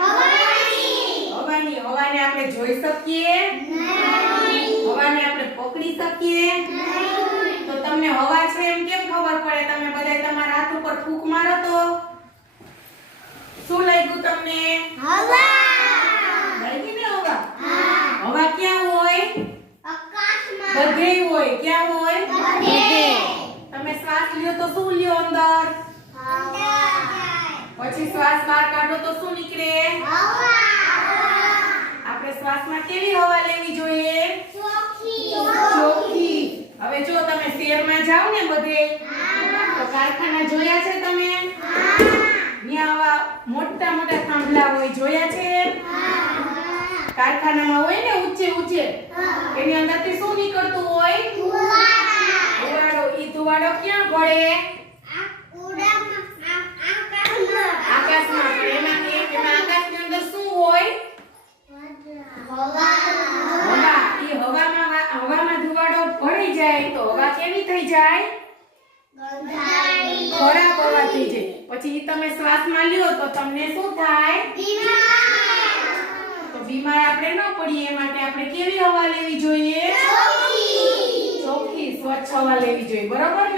હવાની. હવાને આપણે જોઈ શકીએ નહીં. હવાને આપણે પકડી શકીએ નહીં. તો તમને હવા છે એમ કેમ ખબર પડે? તમે બધાય તમારા હાથ ઉપર ફૂંક મારો તો શું લાગ્યું તમને? હવા. લાગી ને હવા? હવા ક્યાં હોય? આકાશમાં. બધે હોય. ક્યાં હોય? બધે. તમે શ્વાસ લ્યો તો શું લ્યો અંદર? પછી શ્વાસ બહાર કાઢો તો શું નીકળે? આપણે શ્વાસમાં કેવી હવા લેવી જોઈએ? ચોખ્ખી. હવે જો તમે શહેરમાં જાઓ ને બધે તો કારખાના જોયા છે તમે? ત્યાં આવા મોટા મોટા થાંભલા હોય, જોયા છે? કારખાનામાં હોય ને ઊંચે એની અંદરથી શું નીકળતું હોય? ધુવાડો. ઈ ધુવાડો ક્યાં ભળે? આકાશમાં. પણ એમાં આકાશની અંદર શું હોય? હવા. ઈ હવામાં ધુવાડો ભળી જાય તો હવા કેવી થઈ જાય? ખરાબ હવા થઈ જાય. પછી ઈ તમે શ્વાસમાં લ્યો તો તમને શું થાય? તો બીમાર આપણે ન પડીએ એ માટે આપણે કેવી હવા લેવી જોઈએ? ચોખ્ખી, સ્વચ્છ હવા લેવી જોઈએ. બરોબર ને?